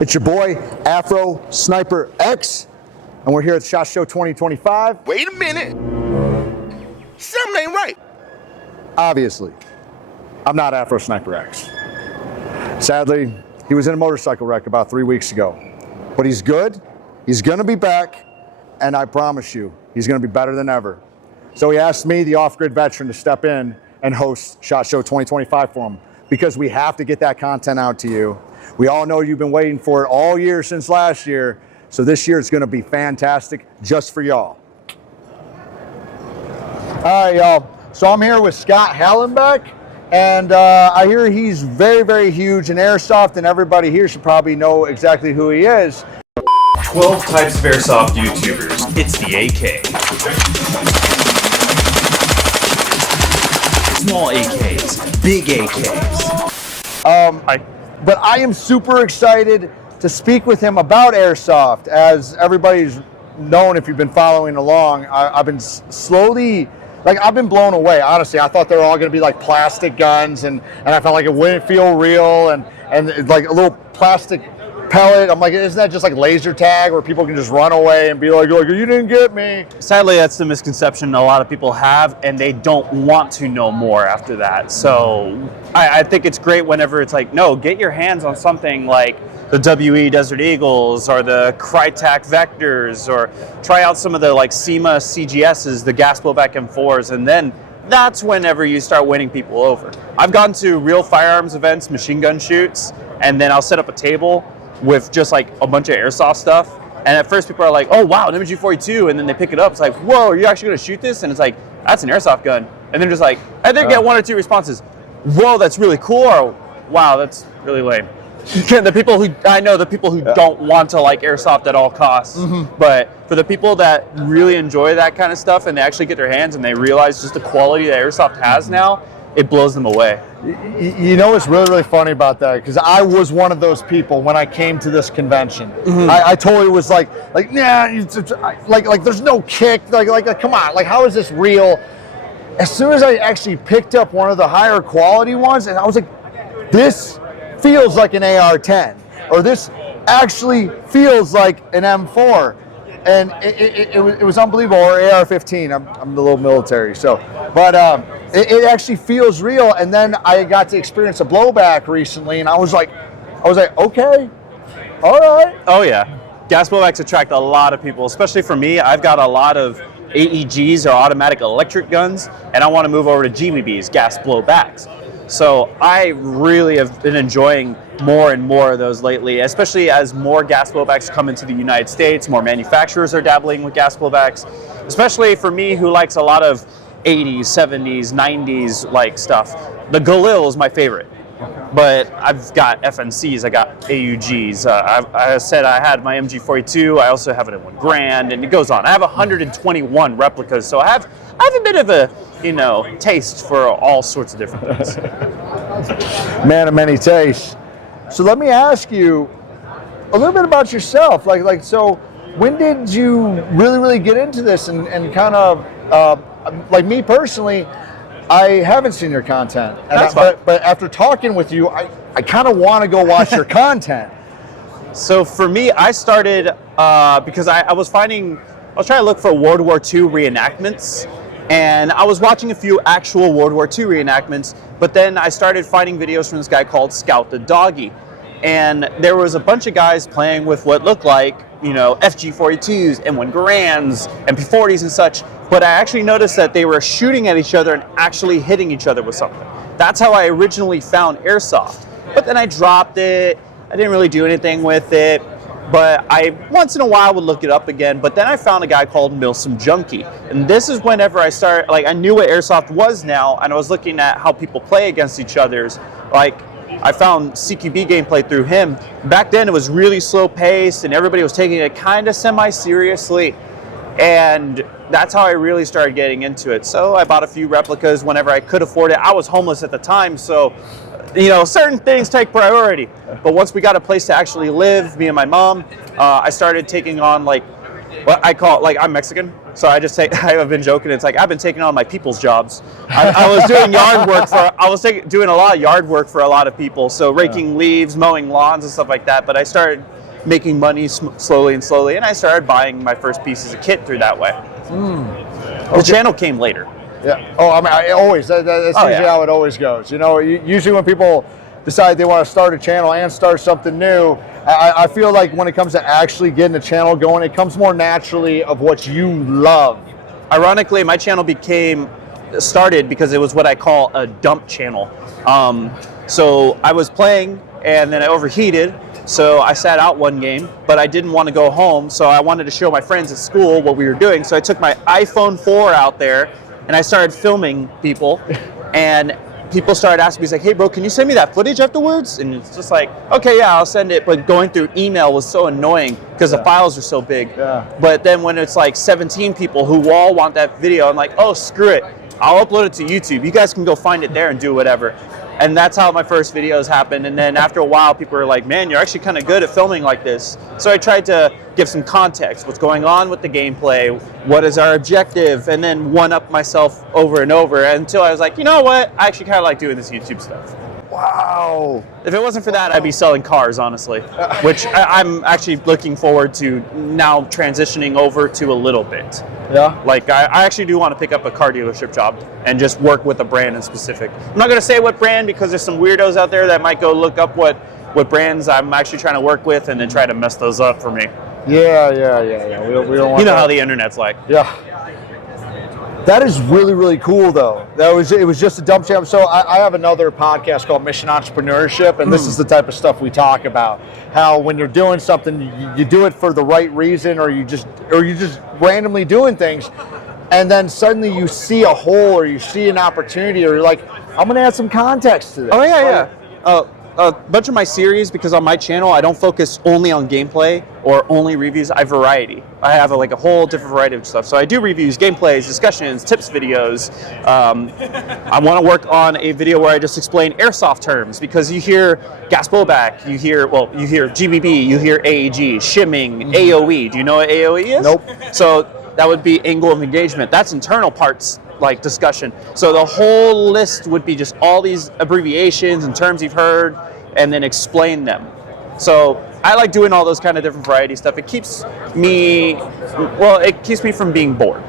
It's your boy, Afro Sniper X, and we're here at SHOT Show 2025. Wait a minute. Something ain't right. Obviously, I'm not Afro Sniper X. Sadly, he was in a motorcycle wreck about 3 weeks ago. But he's good, he's gonna be back, and I promise you, he's gonna be better than ever. So he asked me, the off-grid veteran, to step in and host SHOT Show 2025 for him, because we have to get that content out to you. We all know you've been waiting for it all year since last year, so this year it's gonna be fantastic just for y'all. All right, y'all. So I'm here with Scott Hallenbeck, and I hear he's very, very huge in airsoft, and everybody here should probably know exactly who he is. 12 types of airsoft YouTubers. It's the AK. Small AKs, big AKs. Hi. But I am super excited to speak with him about airsoft. As everybody's known, if you've been following along, I've been slowly, I've been blown away, honestly. I thought they were all gonna be like plastic guns, and I felt like it wouldn't feel real, and like a little plastic pellet. I'm like, isn't that just like laser tag where people can just run away and be like, you didn't get me? Sadly, that's the misconception a lot of people have, and they don't want to know more after that. So I think it's great whenever it's like, no, get your hands on something like the WE Desert Eagles or the Crytac Vectors, or try out some of the like SEMA CGSs, the gas blowback M4s, and then that's whenever you start winning people over. I've gone to real firearms events, machine gun shoots, and then I'll set up a table with just like a bunch of airsoft stuff. And at first people are like, oh wow, an MG42, and then they pick it up, it's like, whoa, are you actually gonna shoot this? And it's like, that's an airsoft gun. And they're just like, I think get one or two responses. Whoa, that's really cool, or wow, that's really lame. The people who don't want to like airsoft at all costs, but for the people that really enjoy that kind of stuff and they actually get their hands and they realize just the quality that airsoft has now, it blows them away. You know what's really, really funny about that? Because I was one of those people when I came to this convention. I totally was like, nah, like there's no kick. Like, come on, like, how is this real? As soon as I actually picked up one of the higher quality ones, and I was like, this feels like an AR-10, or this actually feels like an M4. And it was unbelievable, or AR-15. I'm a little military, so, but it actually feels real. And then I got to experience a blowback recently, and I was like, okay, all right. Oh yeah, gas blowbacks attract a lot of people, especially for me. I've got a lot of AEGs, or automatic electric guns, and I want to move over to GBBs, gas blowbacks. So I really have been enjoying more and more of those lately, especially as more gas blowbacks come into the United States. More manufacturers are dabbling with gas blowbacks, especially for me who likes a lot of 80s, 70s, 90s like stuff. The Galil is my favorite, but I've got FNCs, I got AUGs. I said I had my MG42, I also have it in $1,000, and it goes on. I have 121 replicas, so I have a bit of a, taste for all sorts of different things. Man of many tastes. So let me ask you a little bit about yourself. So when did you really get into this, and kind of, like me personally, I haven't seen your content. But after talking with you, I kind of want to go watch your content. So for me, I started because I was trying to look for World War II reenactments, and I was watching a few actual World War II reenactments, but then I started finding videos from this guy called Scout the Doggy. And there was a bunch of guys playing with what looked like, FG42s, M1 Garands, MP40s and such, but I actually noticed that they were shooting at each other and actually hitting each other with something. That's how I originally found airsoft. But then I dropped it, I didn't really do anything with it, but I once in a while would look it up again. But then I found a guy called Milsim Junkie, and this is whenever I started, I knew what airsoft was now, and I was looking at how people play against each other's. I found CQB gameplay through him. Back then it was really slow paced and everybody was taking it kind of semi-seriously. And that's how I really started getting into it. So I bought a few replicas whenever I could afford it. I was homeless at the time, so certain things take priority. But once we got a place to actually live, me and my mom, I started taking on what I call, I'm Mexican, So I just say, I've been joking. It's like I've been taking on my people's jobs. I was doing yard work doing a lot of yard work for a lot of people. So raking leaves, mowing lawns and stuff like that. But I started making money slowly and slowly, and I started buying my first pieces of kit through that way. The channel came later. Yeah. Oh, I mean, that's usually how it always goes. You know, usually when people decide they want to start a channel and start something new, I feel like when it comes to actually getting a channel going, it comes more naturally of what you love. Ironically, my channel started because it was what I call a dump channel. So I was playing and then I overheated. So I sat out one game, but I didn't want to go home. So I wanted to show my friends at school what we were doing. So I took my iPhone 4 out there and I started filming people, and people started asking me, like, hey bro, can you send me that footage afterwards? And it's just like, okay, yeah, I'll send it. But going through email was so annoying because the files are so big. But then when it's like 17 people who all want that video, I'm like, oh, screw it. I'll upload it to YouTube. You guys can go find it there and do whatever. And that's how my first videos happened. And then after a while, people were like, man, you're actually kind of good at filming like this. So I tried to give some context, what's going on with the gameplay, what is our objective, and then one-up myself over and over until I was like, you know what? I actually kind of like doing this YouTube stuff. Wow. If it wasn't for that, I'd be selling cars, honestly, which I'm actually looking forward to now transitioning over to a little bit. Yeah. Like, I actually do want to pick up a car dealership job and just work with a brand in specific. I'm not going to say what brand because there's some weirdos out there that might go look up what brands I'm actually trying to work with and then try to mess those up for me. Yeah. We don't want how the internet's like. Yeah. That is really, really cool, though. It was just a dump channel. So I have another podcast called Mission Entrepreneurship, and this is the type of stuff we talk about. How when you're doing something, you do it for the right reason, or you just randomly doing things, and then suddenly you see a hole, or you see an opportunity, or you're like, I'm going to add some context to this. Oh yeah. A bunch of my series, because on my channel I don't focus only on gameplay or only reviews. I have variety. I have a whole different variety of stuff. So I do reviews, gameplays, discussions, tips videos. I want to work on a video where I just explain airsoft terms, because you hear gas blowback, you hear GBB, you hear AEG, shimming, AOE. Do you know what AOE is? Nope. So that would be angle of engagement. That's internal parts like discussion. So the whole list would be just all these abbreviations and terms you've heard, and then explain them. So I like doing all those kind of different variety stuff. It keeps me from being bored,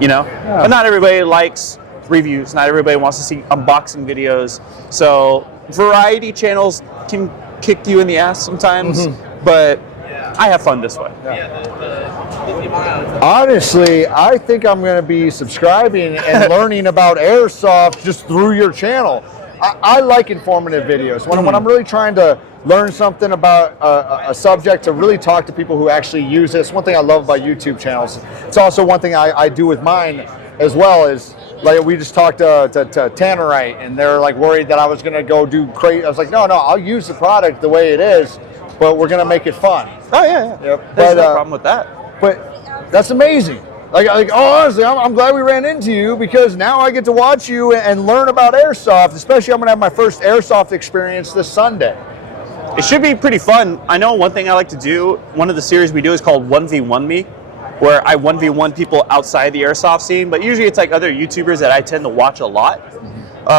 you know? Yeah. But not everybody likes reviews. Not everybody wants to see unboxing videos. So variety channels can kick you in the ass sometimes, but I have fun this way. Honestly, I think I'm going to be subscribing and learning about airsoft just through your channel. I like informative videos. When I'm really trying to learn something about a subject, to really talk to people who actually use this. One thing I love about YouTube channels. It's also one thing I do with mine as well, is like we just talked to Tannerite, and they're like worried that I was going to go do crazy. I was like, no, I'll use the product the way it is, but we're going to make it fun. Oh yeah. Yep. There's no problem with that. But that's amazing. Like honestly, I'm glad we ran into you, because now I get to watch you and learn about airsoft. Especially, I'm going to have my first airsoft experience this Sunday. It should be pretty fun. I know one thing I like to do, one of the series we do is called 1v1 Me, where I 1v1 people outside the airsoft scene, but usually it's like other YouTubers that I tend to watch a lot.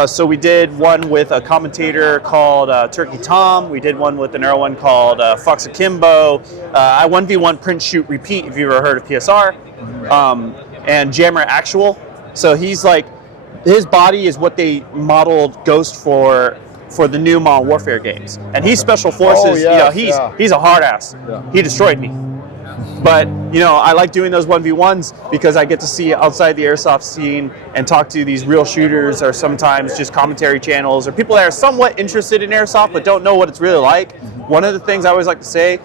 So we did one with a commentator called Turkey Tom. We did one with another one called Fox Akimbo. I 1v1 Print Shoot Repeat, if you've ever heard of PSR. And Jammer Actual. So he's like, his body is what they modeled Ghost for the new Modern Warfare games. And he's Special Forces. He's a hard ass. Yeah. He destroyed me. But, I like doing those 1v1s because I get to see outside the airsoft scene and talk to these real shooters, or sometimes just commentary channels, or people that are somewhat interested in airsoft but don't know what it's really like. One of the things I always like to say,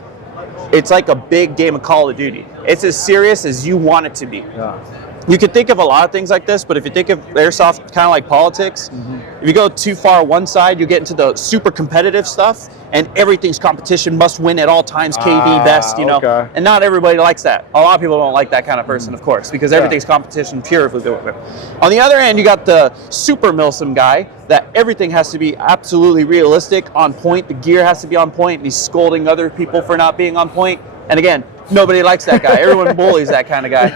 it's like a big game of Call of Duty. It's as serious as you want it to be. Yeah. You could think of a lot of things like this, but if you think of airsoft kind of like politics, if you go too far one side, you get into the super competitive stuff, and everything's competition, must win at all times, KD best, Okay. And not everybody likes that. A lot of people don't like that kind of person, of course, because everything's competition pure. On the other end, you got the super Milsim guy, that everything has to be absolutely realistic, on point, the gear has to be on point, and he's scolding other people for not being on point. And again, nobody likes that guy. Everyone bullies that kind of guy.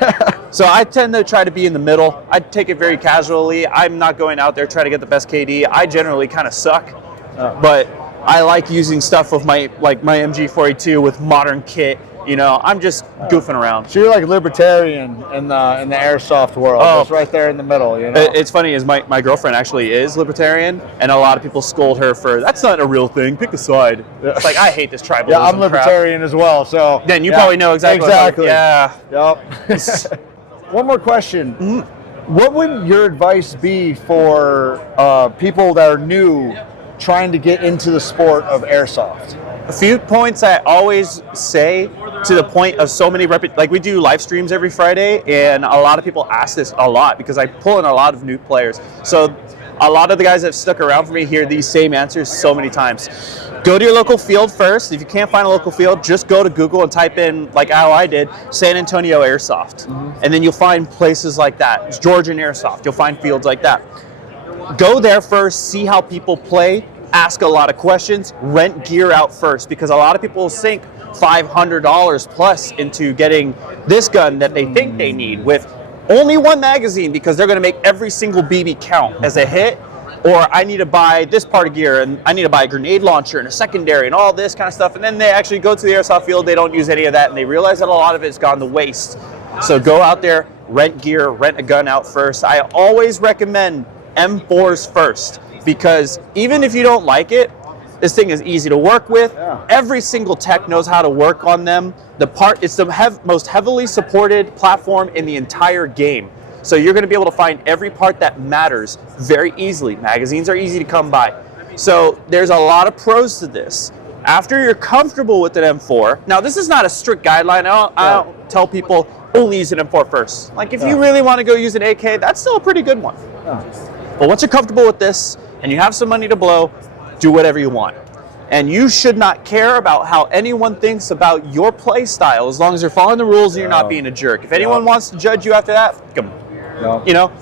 So I tend to try to be in the middle. I take it very casually. I'm not going out there trying to get the best KD. I generally kind of suck, but I like using stuff with my MG42 with modern kit. You know, I'm just goofing around. So you're like libertarian in the airsoft world. Just right there in the middle, you know? It's funny, is my girlfriend actually is libertarian, and a lot of people scold her for, that's not a real thing, pick a side. It's like, I hate this tribalism. Yeah, I'm libertarian as well, so. Then you probably know exactly. Exactly. Yep. One more question. What would your advice be for people that are new trying to get into the sport of airsoft? A few points I always say, to the point of so many like we do live streams every Friday, and a lot of people ask this a lot because I pull in a lot of new players. So a lot of the guys that have stuck around for me hear these same answers so many times. Go to your local field first. If you can't find a local field, just go to Google and type in, like how I did, San Antonio Airsoft. And then you'll find places like that. Georgian Airsoft, you'll find fields like that. Go there first, see how people play, ask a lot of questions, rent gear out first, because a lot of people sink $500 plus into getting this gun that they think they need with only one magazine, because they're going to make every single BB count as a hit, or I need to buy this part of gear, and I need to buy a grenade launcher and a secondary and all this kind of stuff, and then they actually go to the airsoft field, they don't use any of that, and they realize that a lot of it's gone to waste. So go out there, rent gear, rent a gun out first. I always recommend M4s first, because even if you don't like it, this thing is easy to work with. Yeah. Every single tech knows how to work on them. It's the most heavily supported platform in the entire game. So you're going to be able to find every part that matters very easily. Magazines are easy to come by. So there's a lot of pros to this. After you're comfortable with an M4, now this is not a strict guideline. I don't tell people only use an M4 first. Like if you really want to go use an AK, that's still a pretty good one. But once you're comfortable with this and you have some money to blow, do whatever you want. And you should not care about how anyone thinks about your play style, as long as you're following the rules and you're not being a jerk. If anyone wants to judge you after that, come on. You know,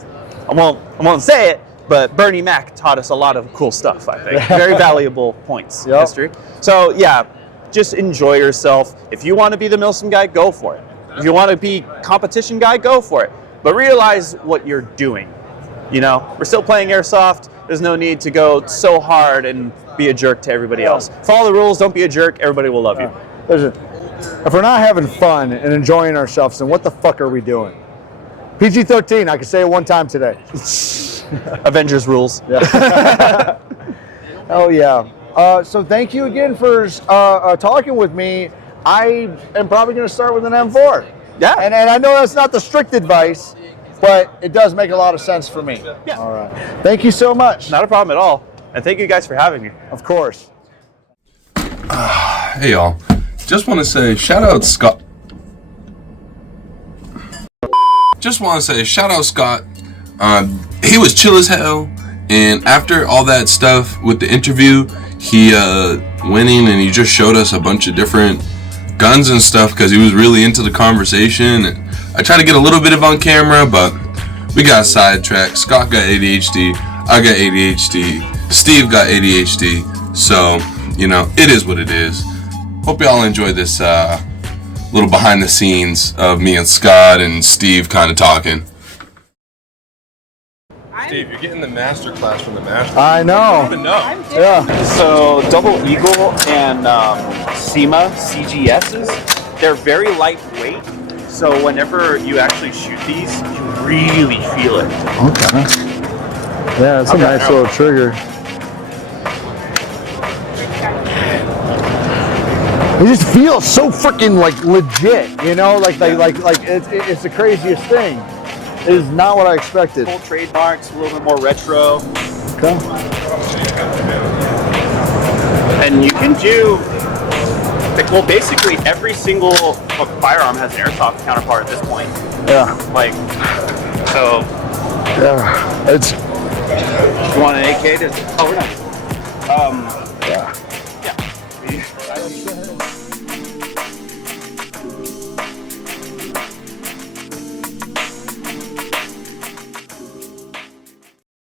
I won't say it, but Bernie Mac taught us a lot of cool stuff, I think. Very valuable points in history. So yeah, just enjoy yourself. If you want to be the Milsim guy, go for it. If you want to be competition guy, go for it. But realize what you're doing. You know, we're still playing airsoft. There's no need to go so hard and be a jerk to everybody else. Follow the rules, don't be a jerk, everybody will love you. If we're not having fun and enjoying ourselves, then what the fuck are we doing? PG-13, I can say it one time today. Avengers rules. Yeah. Oh yeah. So thank you again for talking with me. I am probably going to start with an M4. Yeah. And I know that's not the strict advice, but it does make a lot of sense for me. Yeah. All right. Thank you so much. Not a problem at all. And thank you guys for having me. Of course. Hey y'all. Just want to say shout out Scott. Scott. He was chill as hell, and after all that stuff with the interview, he went in and he just showed us a bunch of different guns and stuff because he was really into the conversation. And I tried to get a little bit of on camera, but we got sidetracked. Scott got ADHD, I got ADHD, Steve got ADHD, so you know, it is what it is. Hope y'all enjoy this little behind the scenes of me and Scott and Steve kind of talking. Steve, you're getting the master class from the master. I know. Yeah. So Double Eagle and SEMA CGSs, they're very lightweight. So whenever you actually shoot these, you really feel it. Okay. Yeah, it's a nice little trigger. It just feels so freaking like legit, you know, like it's the craziest thing. It is not what I expected. Full trademarks, a little bit more retro. Okay. And you can do, well, basically every single firearm has an airsoft counterpart at this point. Yeah. Like, so. Yeah. It's. You want an AK? Oh, we're not. Yeah.